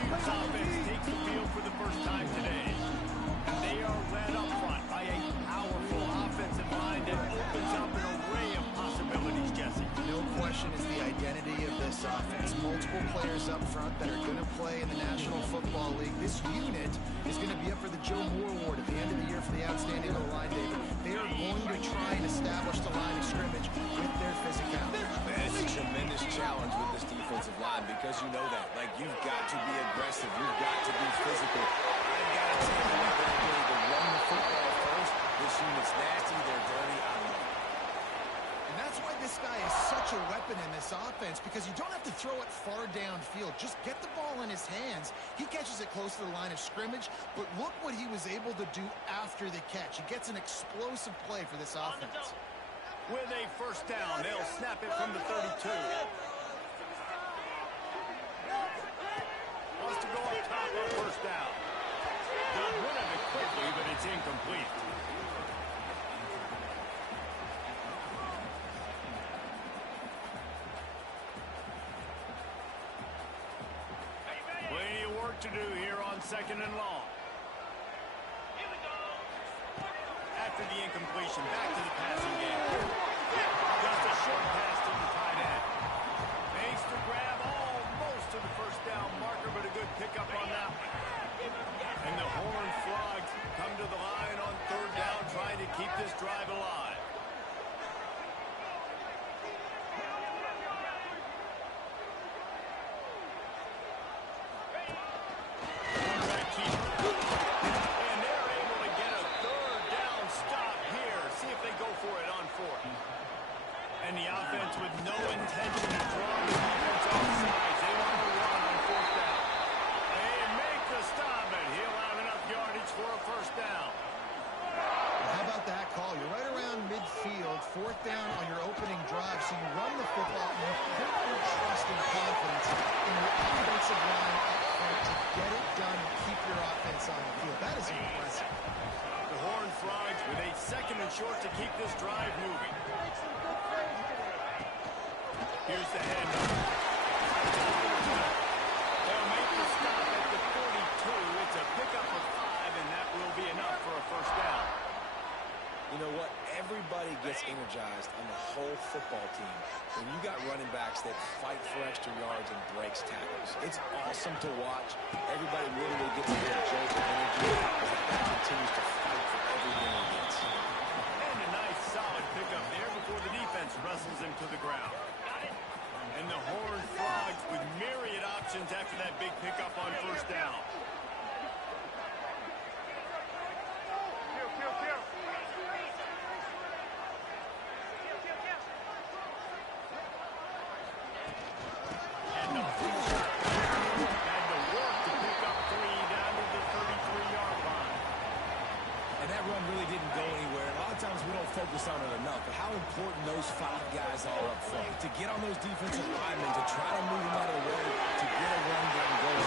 LSU's offense takes the field for the first time today. They are led up front by a powerful offensive line that opens up an array of possibilities, Jesse. No question is the identity of this offense. Multiple players up front that are going to play in the National Football League. This unit is going to be up for the Joe Moore Award at the end of the year for the outstanding O-line, David. They are going to try and establish the line of scrimmage with their physicality. It's a tremendous challenge with this defensive line because you know that. Like, you've got to be aggressive. You've got to be physical. I've got to tell you, their ability to run the football first. This unit's nasty. They're dirty. I love it. And that's why this guy is such a weapon in this offense, because you don't have to throw it far downfield. Just get the ball in his hands. He catches it close to the line of scrimmage, but look what he was able to do after the catch. He gets an explosive play for this offense. With a first down, they'll snap it from the 32. Wants to go up top on first down. Got rid of it quickly, but it's incomplete. Plenty of work to do here on second and long. After the incompletion, back to the passing game. Just a short pass to the tight end. Makes the grab almost to the first down marker, but a good pickup on that one. And the Horned Frogs come to the line on third down, trying to keep this drive alive. And the offense with no intention of drawing the defense off sides. They want to run on fourth down. They make the stop, and he'll have enough yardage for a first down. How about that call? You're right around midfield, fourth down on your opening drive, so you run the football and you put your trust and confidence in your offensive line up front to get it done and keep your offense on the field. That is impressive. The Horned Frogs with a second and short to keep this drive moving. Here's the handoff. They'll make the stop at the 42. It's a pickup of 5, and that will be enough for a first down. You know what? Everybody gets energized on the whole football team when you got running backs that fight for extra yards and breaks tackles. It's awesome to watch. Everybody literally gets a little jolt of energy as that continues to fight for everything he gets. And a nice solid pickup there before the defense wrestles him to the ground. And the Horned Frogs with myriad options after that big pickup on first down. And the had to work to pick up 3 down to the 33-yard line. And that run really didn't go anywhere. A lot of times we don't focus on it enough, but how important those 5 guys are up front. To get on those defensive linemen, to try to move them out of the way, to get a run down going,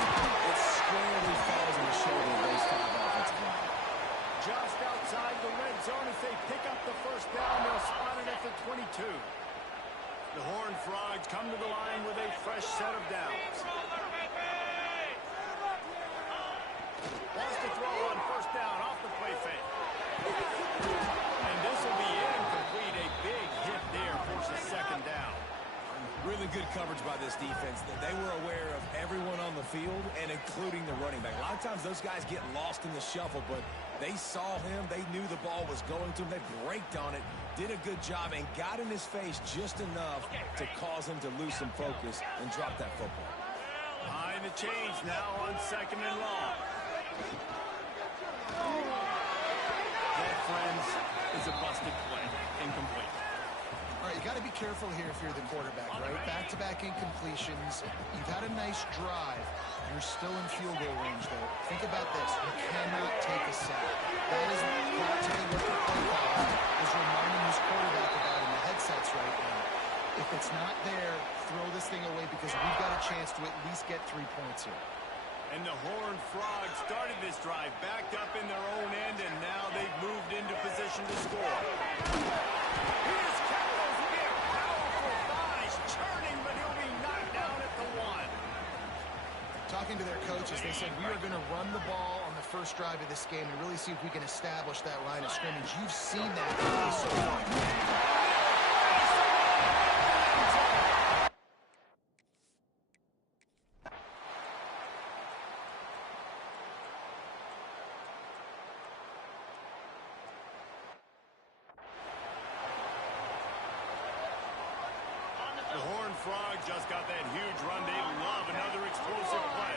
it squarely falls on the shoulder of those 5 offensive linemen. Just outside the red zone as they pick up the first down. They'll spot it at the 22. The Horned Frogs come to the line with a fresh set of downs. Wants to throw on first down off the play fake. And this will be incomplete. A big hit there forces second down. Really good coverage by this defense. They were aware of everyone on the field, and including the running back. A lot of times those guys get lost in the shuffle, but they saw him. They knew the ball was going to him. They braked on it, did a good job, and got in his face just enough to cause him to lose some focus and drop that football. Behind the chains now on second and long. That, friends, is a busted play. Incomplete. All right, you got to be careful here if you're the quarterback, right? Back-to-back incompletions. You've had a nice drive. You're still in field goal range, though. Think about this. You cannot take a sack. That is got to be what the play call is reminding his quarterback about in the headsets right now. If it's not there, throw this thing away because we've got a chance to at least get 3 points here. And the Horned Frogs started this drive backed up in their own end, and now they've moved into position to score. Here's Carroll's near powerful thighs churning, but he'll be knocked down at the 1. Talk talking to their coaches, they said we are going to run the ball on the first drive of this game and really see if we can establish that line of scrimmage. You've seen that so far. The Horned Frog just got that huge run. They love another explosive play.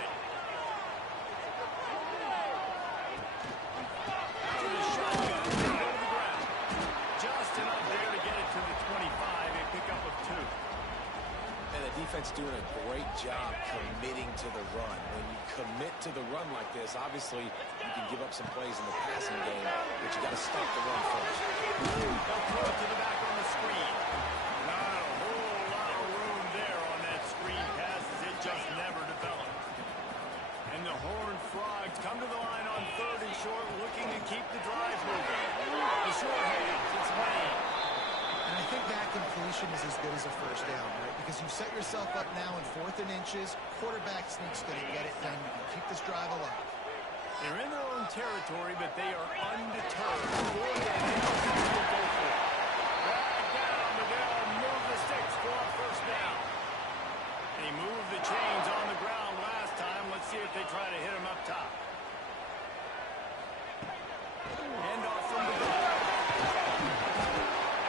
After the shotgun, they go to the ground. Just enough there to get it to the 25. A pickup of 2. And the defense doing a great job committing to the run. When you commit to the run like this, obviously you can give up some plays in the passing game, but you got to stop the run first. They'll throw it to the back on the screen. Not a whole lot of room there on that screen pass as it just never developed. And the Horned Frogs come to the line on 3rd and short, looking to keep the drive moving. The short hands, it's Lane. And I think that completion is as good as a first down, right? Because you set yourself up now in 4th and inches. Quarterback sneak's going to get it done. You can keep this drive alive. They're in their own territory, but they are undeterred. 4th and inches, they'll go for it. Drag down, but they'll move the sticks for a first down. They moved the chains on the ground last time. Let's see if they try to hit them up top. Hand off from the gun.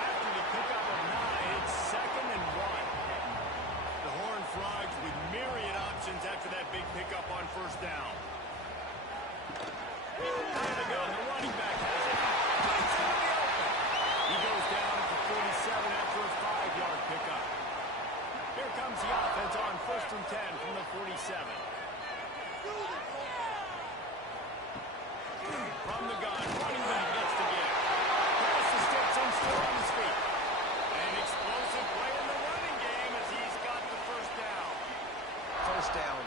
After the pickup of 9, it's 2nd and 1. The Horned Frogs with myriad options after that big pickup on first down. Out of the gun, the running back has it. Gets into the open. He goes down at the 47 after a 5-yard pickup. Here comes the offense on 1st and 10 from the 47. From the gun, running back gets the give. Past the sticks and still on his feet. An explosive play in the running game as he's got the first down. First down,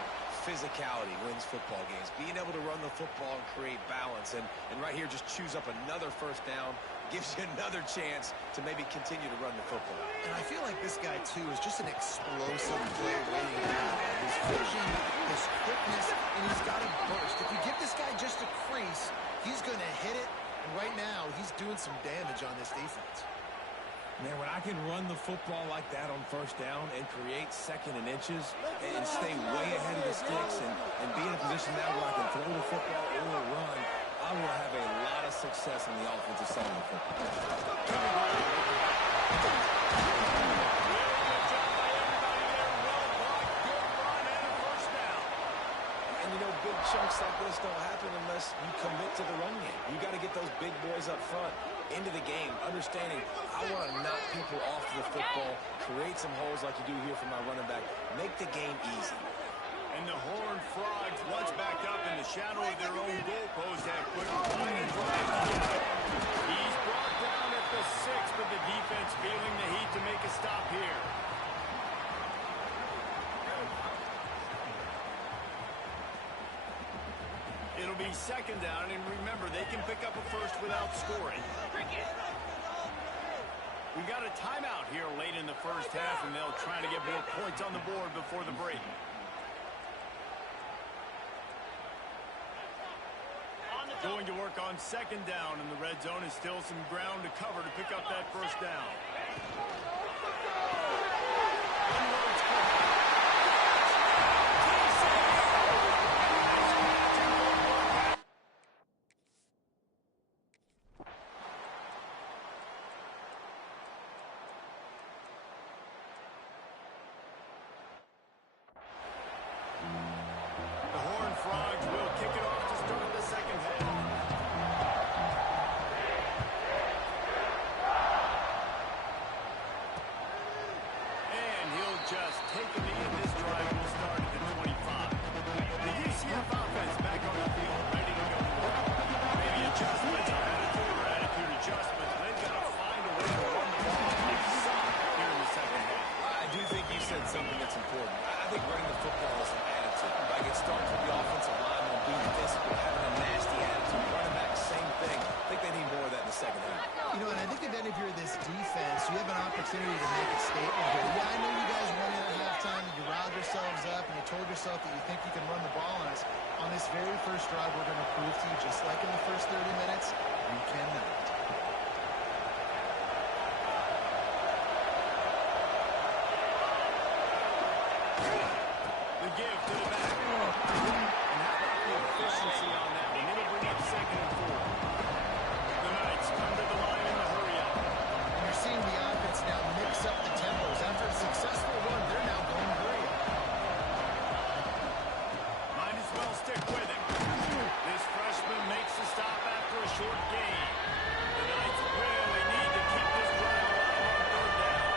physicality wins football games. Being able to run the football and create balance. And right here, just choose up another first down. Gives you another chance to maybe continue to run the football. And I feel like this guy, too, is just an explosive play waiting to happen. His vision, his quickness, and he's got a burst. If you give this guy just a crease, he's going to hit it. And right now, he's doing some damage on this defense. Man, when I can run the football like that on first down and create 2nd and inches and stay way ahead of the sticks and be in a position now where I can throw the football or run, I will have a lot of success on the offensive side of the football. And you know, big chunks like this don't happen unless you commit to the run game. You got to get those big boys up front into the game, understanding I want to knock people off the football, create some holes like you do here for my running back, make the game easy. And the Horned Frogs, once backed up in the shadow of their own goalpost, have put one drive together. He's brought down at the 6, but the defense feeling the heat to make a stop here. It'll be 2nd down, and remember, they can pick up a first without scoring. We got a timeout here late in the first half, and they'll try to get more points on the board before the break. Going to work on 2nd down, and the red zone is still some ground to cover to pick up that first down. The Horned Frogs will kick it off to start the second half. the first drive, we're going to prove to you, just like in the first 30 minutes, you cannot. The give to the back. And how about the efficiency on that one? It'll bring up 2nd and 4. The Knights come to the line in the hurry up. And you're seeing the offense now mix up the tempos. After a successful run, they're now going hurry up. Might as well stick with him. This freshman makes a stop after a short gain. The Knights really need to keep this drive alive on 3rd down.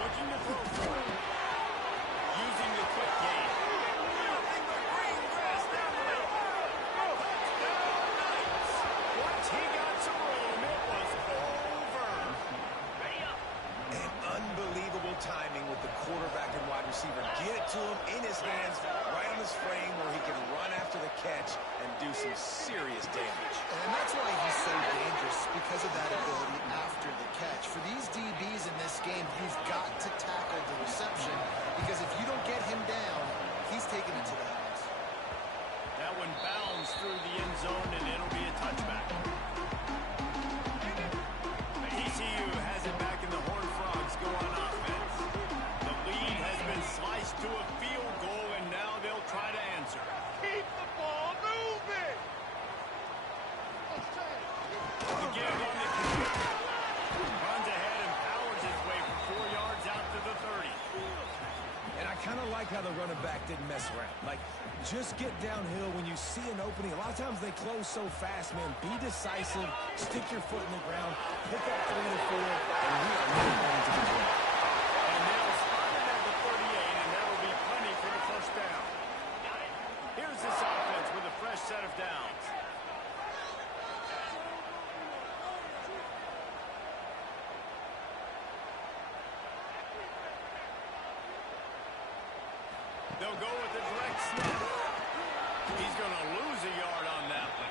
Looking to throw for it. Using the quick game. Using the green grass down the middle. Touchdown, Knights. Once he got some room, it was over. And unbelievable timing with the quarterback and wide receiver. Get it to him in his hands, right on his frame where he can run after the catch and do some serious damage. And that's why he's so dangerous, because of that ability after the catch. For these DBs in this game, you've got to tackle the reception, because if you don't get him down, he's taking it to the house. That one bounds through the end zone, and it'll be a touchback. ECU has it back, and the Horned Frogs go on offense. The lead has been sliced to a field goal, and now they'll try to answer. Keep the ball moving! The give on the kick. Runs ahead and powers his way for 4 yards out to the 30. And I kind of like how the running back didn't mess around. Like, just get downhill when you see an opening. A lot of times they close so fast, man. Be decisive, stick your foot in the ground, pick up 3 to 4, and we are not going to be wrong. And they'll spot it at the 38, and that'll be plenty for the first down. Here's this offense with a fresh set of downs. They'll go with the direct snap. He's going to lose a yard on that one.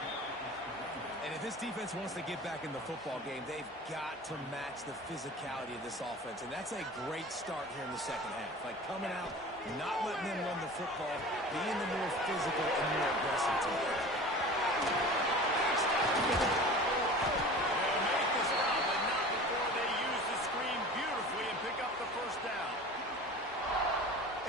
And if this defense wants to get back in the football game, they've got to match the physicality of this offense. And that's a great start here in the second half. Like, coming out, not letting them run the football, being the more physical and more aggressive team. They'll make the stop, but not before they use the screen beautifully and pick up the first down.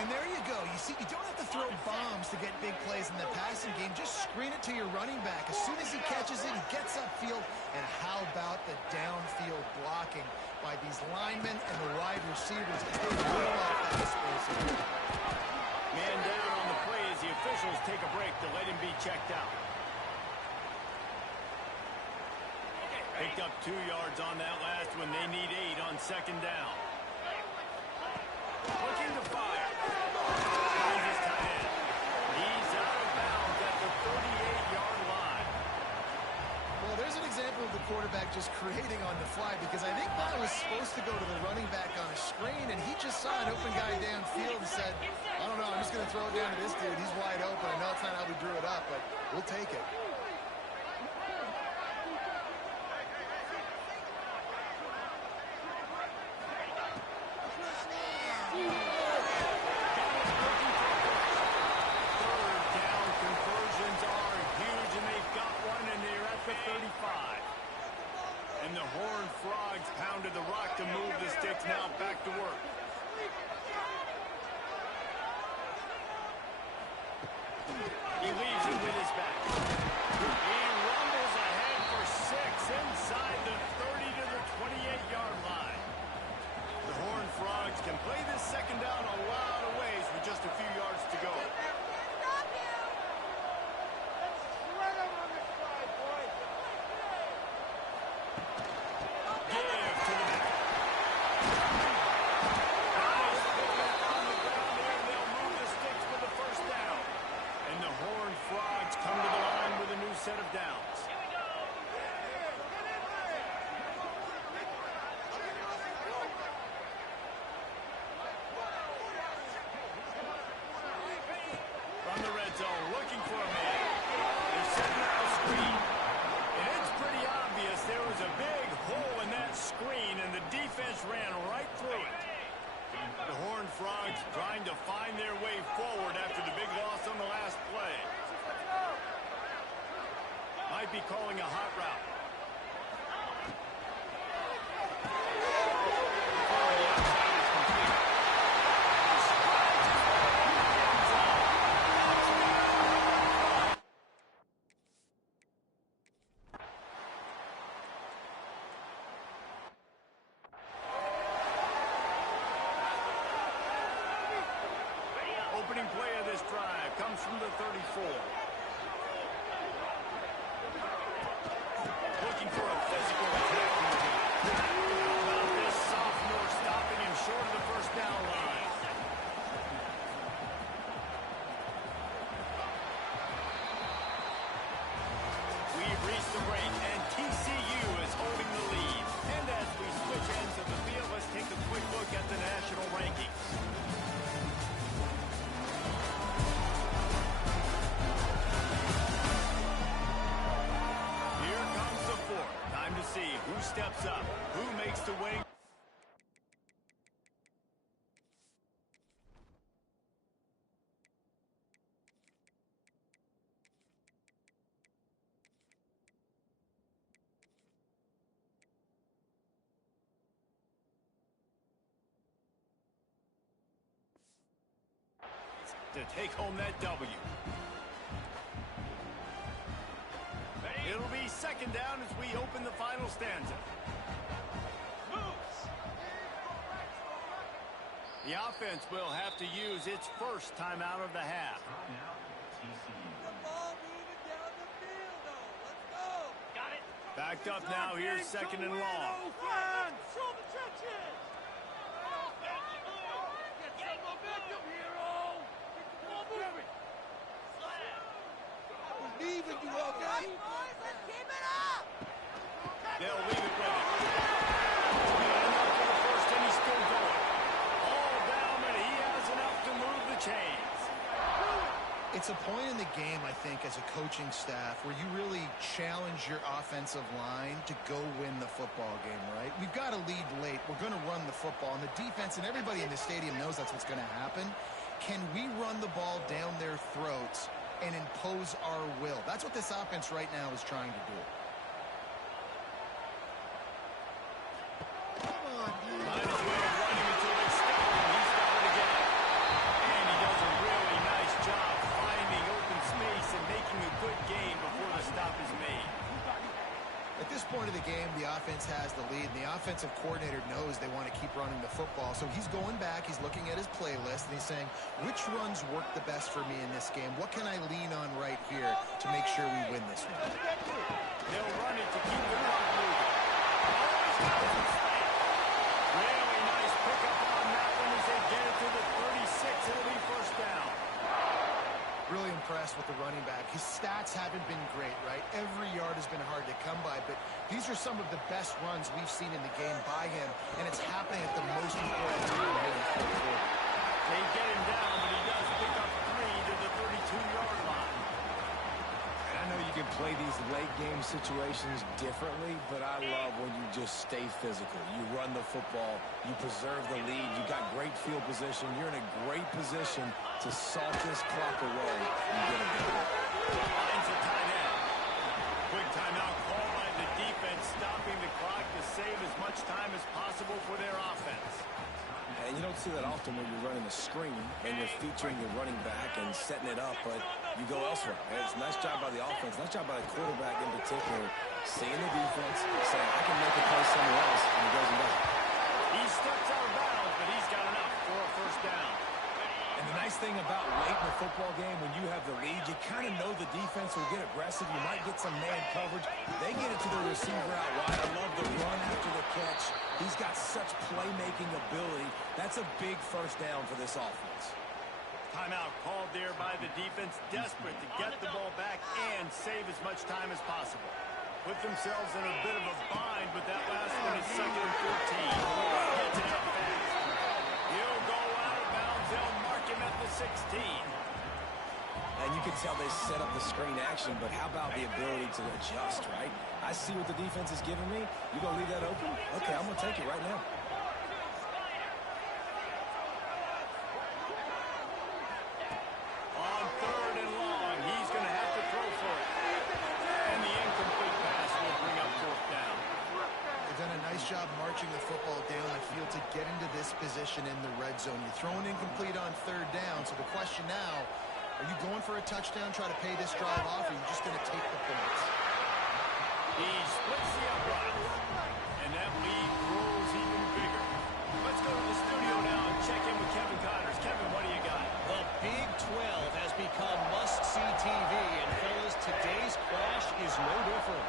And there you go. You see, you don't have to throw bombs to get big plays in the passing game. Just screen it to your running back. As soon as he catches it, he gets upfield. And how about the downfield blocking by these linemen and the wide receivers? They roll off that explosive. Man down on the play as the officials take a break to let him be checked out. Picked up 2 yards on that last one. They need 8 on 2nd down. Looking to fire. Finds his tight end. He's out of bounds at the 38-yard line. Well, there's an example of the quarterback just creating on the fly, because I think that was supposed to go to the running back on a screen, and he just saw an open guy downfield and said, I don't know, I'm just going to throw it down to this dude. He's wide open. I know it's not how we drew it up, but we'll take it. And the Horned Frogs pounded the rock to move the sticks. Now back to work. He leaves it with his back. calling a hot route. Opening play of this drive comes from the 34. Looking for a physical attack from the guy. How about this sophomore stopping him short of the first down line? We've reached the break, and TCU is holding the lead. And as we switch ends of the field, let's take a quick look at the national rankings. Time to see who steps up, who makes the winning. To take home that W. It'll be second down as we open the final stanza. The offense will have to use its first timeout of the half. Backed up now, here's second and long. Leaving you, okay? They'll leave it with it. Enough for the first, and he's still going. All down, and he has enough to move the chains. It's a point in the game, I think, as a coaching staff, where you really challenge your offensive line to go win the football game, right? We've got to lead late. We're going to run the football, and the defense and everybody in the stadium knows that's what's going to happen. Can we run the ball down their throats and impose our will? That's what this offense right now is trying to do. Might as well run him until they stop him. He's got it again. And he does a really nice job finding open space and making a good gain before the stop is made. At this point of the game, the offense has the lead, and the offensive coordinator knows they want to keep running the football. So he's going back, he's looking at his playlist, and he's saying, which runs work the best for me in this game? What can I lean on right here to make sure we win this one? They'll run it to keep the clock moving. Really nice pickup on that one as they get it to the 36. It'll be first down. Really impressed with the running back. His stats haven't been great, right? Every yard has been hard to come by, but these are some of the best runs we've seen in the game by him, and it's happening at the most important time here in the fourth quarter. They get him down, but he does pick up 3 to the 32-yard line. And I know you can play these late game situations differently, but I love when you just stay physical. You run the football, you preserve the lead, you got great field position, you're in a great position to salt this clock away and get it done. Finds a tight end. Quick timeout call by the defense, stopping the clock to save as much time as possible for their offense. And you don't see that often when you're running a screen and you're featuring your running back and setting it up, but you go elsewhere. And it's a nice job by the offense, nice job by the quarterback in particular, seeing the defense, saying, I can make a play somewhere else, and he goes and does it. He steps out of bounds, but he's got enough for a first down. And the nice thing about late in the football game, when you have the lead, you kind of know the defense will get aggressive. You might get some man coverage. They get it to the receiver out wide. I love the run after the catch. He's got such playmaking ability. That's a big first down for this offense. Timeout called there by the defense, desperate to get the ball back and save as much time as possible. Put themselves in a bit of a bind, but that last one is second and 14. Gets it out fast. He'll go out of bounds. They'll mark him at the 16. And you can tell they set up the screen action, but how about the ability to adjust, right? I see what the defense is giving me. You going to leave that open? Okay, I'm going to take it right now. On third and long, he's going to have to throw for it. And the incomplete marching the football down the field to get into this position in the red zone. You're throwing incomplete on third down, so the question now, are you going for a touchdown, try to pay this drive off, or are you just going to take the points? He splits the upright, and that lead grows even bigger. Let's go to the studio now and check in with Kevin Connors. Kevin, what do you got? The Big 12 has become must-see TV, and fellas, today's clash is no different.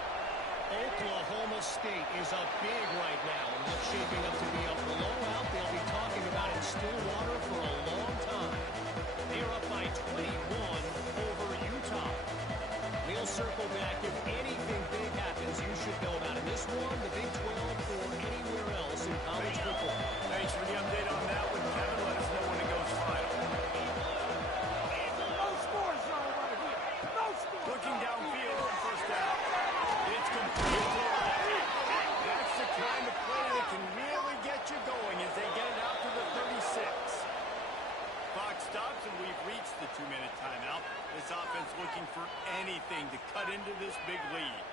Oklahoma State is up big right now, and what's shaping up to be a blowout they'll be talking about in Stillwater for a long time. They're up by 21 over Utah. We'll circle back. If anything big happens, you should know about it. This one, the Big 12 or anywhere else in college football. Thanks for the update on that one, Kevin. Let us know when it goes final. No score zone right here. No score. Looking downfield on first down. It's complete to the left. That's the kind of play that can really get you going as they get it out to the 36. Clock stops, and we've reached the 2-minute timeout. This offense looking for anything to cut into this big lead.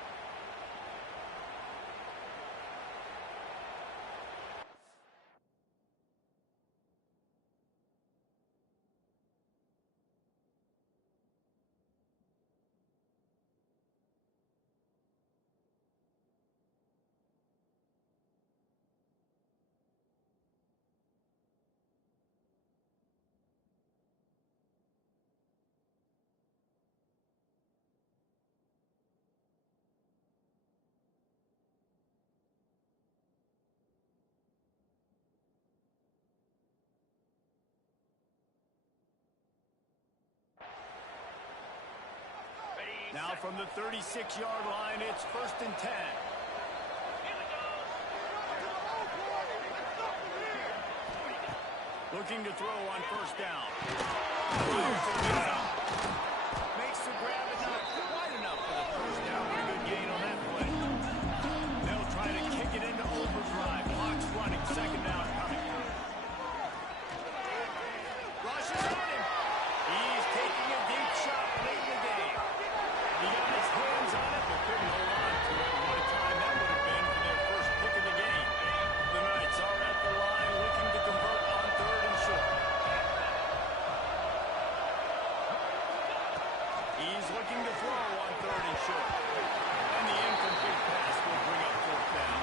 Now from the 36-yard line, it's 1st and 10. Looking to throw on first down. Makes the grab, but not quite enough for the first down. Pretty good gain on that play. They'll try to kick it into overdrive. Clock's running. 2nd down coming. Rush is on him. He's taking a deep shot late in the game. He got his hands on it, but couldn't hold on to it. What a time that would have been for their first pick of the game. The Knights are at the line looking to convert on 3rd and short. He's looking to throw on 3rd and short. And the incomplete pass will bring up 4th down.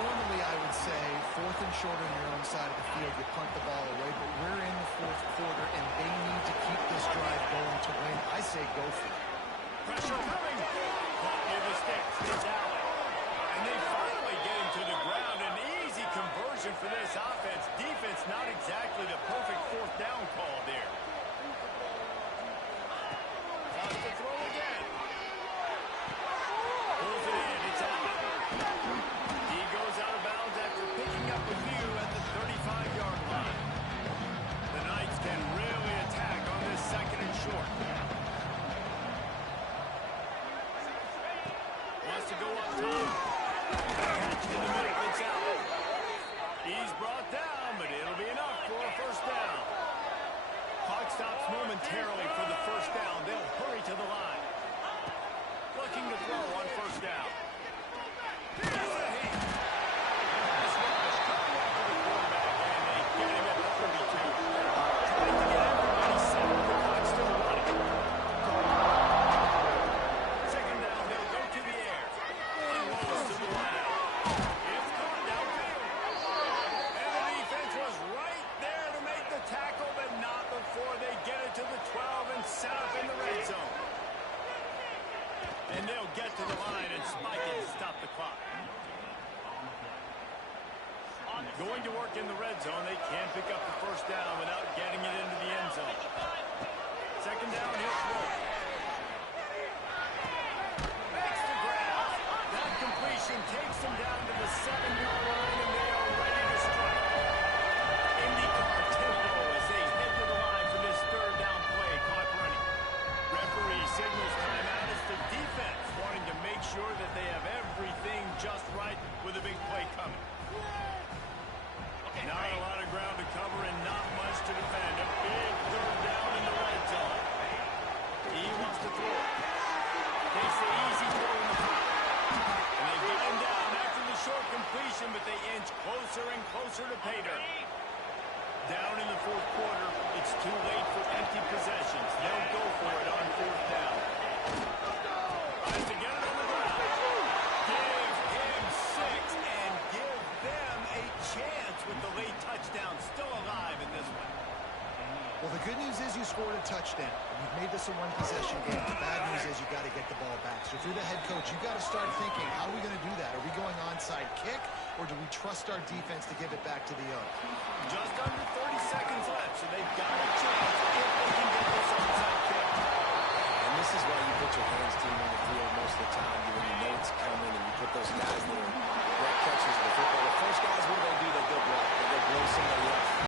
Normally, I would say 4th and short on your own side of the field, you punt the ball away, but we're in the 4th quarter, and they need to keep this drive going to win. I say go for it. Pressure coming. Caught near the sticks. It's Allen. And they finally get him to the ground. An easy conversion for this offense. Defense not exactly the perfect 4th down call there. Toss to throw again. Pulls it in. It's Allen. He goes out of bounds after picking up a few at the 35-yard line. The Knights can really attack on this 2nd and short. To go up top. Catch in the middle. It's out. He's brought down, but it'll be enough for a first down. Clock stops momentarily for the first down. They'll hurry to the line. Looking to throw on first down. This one is coming after the quarterback, and they get him at the 32. Trying to get everybody set. The clock's still running. 2nd down, they'll go to the air. Unloads to the line. It's caught downfield. And the defense was right there to make the tackle, but not before they get it to the 12 and set up in the red zone. And they'll get to the line and spike it to stop the clock. Going to work in the red zone, they can't pick up the first down without getting it into the end zone. 2nd down, he'll throw. Makes the grab. That completion takes them down to the 7-yard line, and they are ready to strike. IndyCar tempo as they head to the line for this 3rd down play. Clock running. Referee signals timeout as the defense wanting to make sure that they have everything just right with a big play coming. Not a lot of ground to cover and not much to defend. A big 3rd down in the red You've made this a one-possession game. The bad news is you got to get the ball back. So if you're the head coach, you got to start thinking, how are we going to do that? Are we going onside kick, or do we trust our defense to give it back to the O? Just under 30 seconds left, so